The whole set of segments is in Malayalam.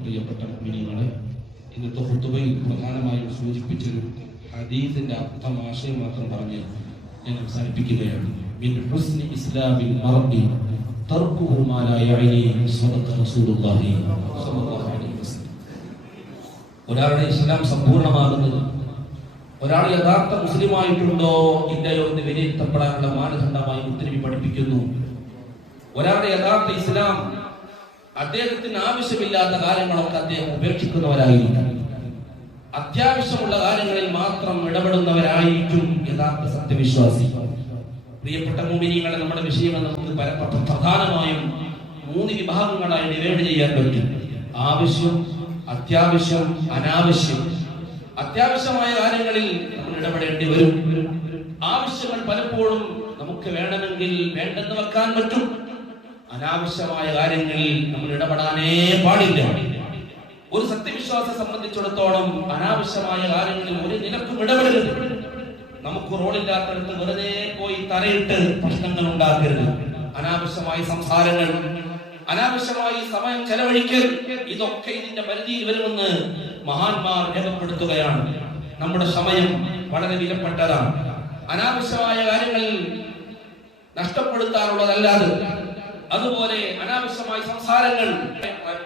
പ്രിയപ്പെട്ട മുഅ്മിനീങ്ങളെ, ഇന്നത്തെ ഖുതുബയിൽ പ്രധാനമായും സൂചിപ്പിച്ചൊരു ഹദീസിന്റെ അർത്ഥം ആശയം മാത്രം പറഞ്ഞ് ഞാൻ അവസാനിപ്പിക്കുകയാണ്. മിൻ ഹുസ്നി ഇസ്ലാമിൽ മർഇ തർക്കുഹു മാ ലാ യഅനി സദഖ റസൂലുള്ളാഹി സ്വല്ലല്ലാഹു അലൈഹി വസല്ലം. ഒരാളുടെ ഇസ്ലാം സമ്പൂർണ്ണമാകുന്നത് ഒരാൾ യഥാർത്ഥ മുസ്ലിമായിട്ടുണ്ടോ ഇല്ലയോ എന്ന് വിലയിരുത്തപ്പെടാനുള്ള മാനദണ്ഡമായി മുത്തനബി പഠിപ്പിക്കുന്നു. ഒരാളുടെ യഥാർത്ഥ ഇസ്ലാം അദ്ദേഹത്തിന് ആവശ്യമില്ലാത്ത കാര്യങ്ങളൊക്കെ അദ്ദേഹം ഉപേക്ഷിക്കുന്നവരായിരിക്കും. അത്യാവശ്യമുള്ള കാര്യങ്ങളിൽ മാത്രം ഇടപെടുന്നവരായിരിക്കും യഥാർത്ഥ സത്യവിശ്വാസി. പ്രിയപ്പെട്ട മുഅ്മിനീങ്ങളെ, നമ്മുടെ വിഷയങ്ങൾ നമുക്ക് പ്രധാനമായും 3 വിഭാഗങ്ങളായി ഡിവൈഡ് ചെയ്യാൻ പറ്റും: ആവശ്യം, അത്യാവശ്യം, അനാവശ്യം. അത്യാവശ്യമായ കാര്യങ്ങളിൽ നമ്മൾ ഇടപെടേണ്ടി വരും. ആവശ്യങ്ങൾ പലപ്പോഴും നമുക്ക് വേണമെങ്കിൽ വേണ്ടെന്ന് വെക്കാൻ പറ്റും. അനാവശ്യമായ കാര്യങ്ങളിൽ നമ്മൾ ഇടപെടാനേ പാടില്ല. ഒരു സത്യവിശ്വാസിയെ സംബന്ധിച്ചിടത്തോളം അനാവശ്യമായ കാര്യങ്ങളിൽ ഒരു നിലക്കും ഇടപെടരുത്. നമുക്ക് റോളില്ലാത്തടത്ത് വെറുതെ പോയി തലയിട്ട് പ്രശ്നങ്ങൾ ഉണ്ടാക്കരുത്. അനാവശ്യമായ സംസാരങ്ങൾ, അനാവശ്യമായി സമയം ചെലവഴിക്കൽ, ഇതൊക്കെ ഇതിന്റെ പരിധിയിൽ വരുമെന്ന് മഹാന്മാർ രേഖപ്പെടുത്തുകയാണ്. നമ്മുടെ സമയം വളരെ വിലപ്പെട്ടതാണ്. അനാവശ്യമായ കാര്യങ്ങളിൽ നഷ്ടപ്പെടുത്താനുള്ളതല്ലാതെ അതുപോലെ അനാവശ്യമായ സംസാരങ്ങൾ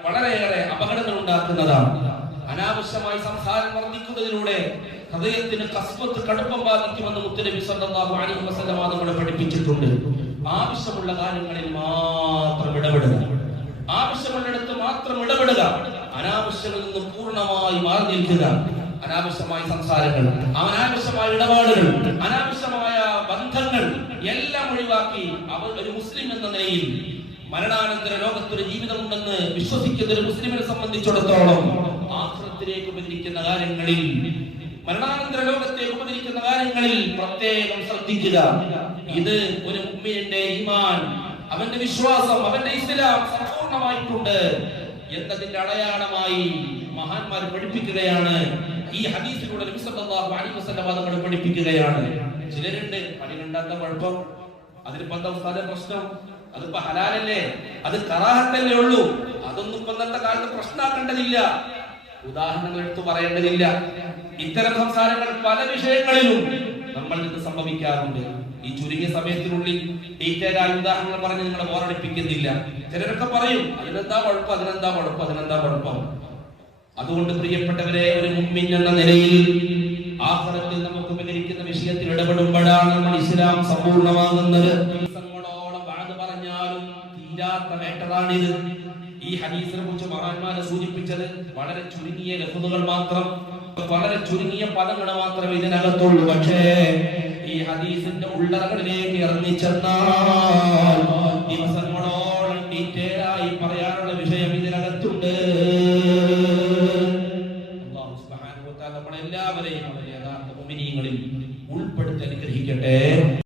വളരെയേറെ അപകടങ്ങൾ ഉണ്ടാക്കുന്നതാണ്. അനാവശ്യമായി സംസാരം വർദ്ധിക്കുന്നതിലൂടെ ഹൃദയത്തിന് കസ്വത്ത്, കടുപ്പം ബാധിക്കുമെന്ന് മുത്തനബി സല്ലല്ലാഹു അലൈഹി വസല്ലം നമ്മളെ പഠിപ്പിച്ചിട്ടുണ്ട്. ആവശ്യമുള്ള കാര്യങ്ങളിൽ മാത്രം ഇടപെടുക, ആവശ്യമുള്ളിടത്ത് മാത്രം ഇടപെടുക, അനാവശ്യങ്ങളിൽ നിന്ന് പൂർണ്ണമായി മാറി നിൽക്കുക. അനാവശ്യമായ സംസാരങ്ങൾ, അനാവശ്യമായ ഇടപാടുകൾ, അനാവശ്യമായ ബന്ധങ്ങൾ എല്ലാം ഒഴിവാക്കി ഒരു മുസ്ലിം എന്ന നിലയിൽ മരണാനന്തര ലോകത്തൊരു ജീവിതമുണ്ടെന്ന് വിശ്വസിക്കുന്ന ഒരു മുസ്ലിമിനെ സംബന്ധിച്ചിടത്തോളം ആഖിറത്തിലേക്ക് ഉപകരിക്കുന്ന കാര്യങ്ങളിൽ, മരണാനന്തര ലോകത്തേക്ക് ഉപകരിക്കുന്ന കാര്യങ്ങളിൽ പ്രത്യേകം ശ്രദ്ധിക്കുക. ഇത് ഒരു മുഅ്മിനിന്റെ ഈമാൻ, അവന്റെ വിശ്വാസം, അവന്റെ ഇസ്ലാം സമ്പൂർണ്ണമായിട്ടുണ്ട് എന്നതിന്റെ അടയാളമായി മഹാന്മാർ പഠിപ്പിക്കുകയാണ്. ഈ ഹദീസിലൂടെ നബി സല്ലല്ലാഹു അലൈഹി വസല്ലം തങ്ങൾ പഠിപ്പിക്കുകയാണ്. ചിലരുണ്ട് പണി കണ്ടാത്ത കുഴപ്പം, അതിലിപ്പോ എന്താ ഉസ്താദേ പ്രശ്നം, അതിപ്പോ ഹലാലല്ലേ, അത് കറാഹത്തല്ലേ ഉള്ളൂ, അതൊന്നും ഇപ്പൊ ഇന്നത്തെ കാലത്ത് പ്രശ്നമാക്കേണ്ടതില്ല, ഉദാഹരണങ്ങൾ എടുത്തു പറയേണ്ടതില്ല. ഇത്തരം സംസാരങ്ങൾ പല വിഷയങ്ങളിലും നമ്മൾ നിന്ന് സംഭവിക്കാറുണ്ട്. ഈ ചുരുങ്ങിയ സമയത്തിനുള്ളിൽ ഡീറ്റെയിലായ ഉദാഹരണങ്ങൾ പറഞ്ഞ് നിങ്ങളെ ബോറടിപ്പിക്കുന്നില്ല. ചിലരൊക്കെ പറയും അതിനെന്താ കുഴപ്പം, അതിനെന്താ കുഴപ്പം, അതിനെന്താ കുഴപ്പം. അതുകൊണ്ട് പ്രിയപ്പെട്ടവരെ, ഒരു മുഅ്മിൻ എന്ന നിലയിൽ ആഖിറത്തിൽ നമുക്ക് ഉപകരിക്കുന്ന വിഷയത്തിൽ ഇടപെടുമ്പോഴാണ് നമ്മൾ ഇസ്ലാം സമ്പൂർണ്ണമാകുന്നത്. ദിവസങ്ങളോളം വാദ് പറഞ്ഞാലും തീരാത്ത നേട്ടമാണിത്. ഈ ഹദീസിനെ കുറിച്ച് മഹാന്മാരെ സൂചിപ്പിച്ചത് വളരെ ചുരുങ്ങിയ ലഫ്ളുകൾ മാത്രം, വളരെ ചുരുങ്ങിയ പദങ്ങൾ മാത്രമേ ഇതിനകത്തുള്ളൂ. പക്ഷേ ഈ ഹദീസിന്റെ ഉള്ളറകളിലേക്ക് ഇറങ്ങിച്ചെന്നാൽ ദിവസങ്ങളോളം ഡീറ്റെയിൽ ആയി പറയാനുള്ള വിഷയം ഇതിനകത്തുണ്ട്. അല്ലാഹു സുബ്ഹാനഹു വ തആല നമ്മളെല്ലാവരെയും യഥാർത്ഥ മുഅ്മിനീങ്ങളിൽ ഉൾപ്പെടുത്തി അനുഗ്രഹിക്കട്ടെ.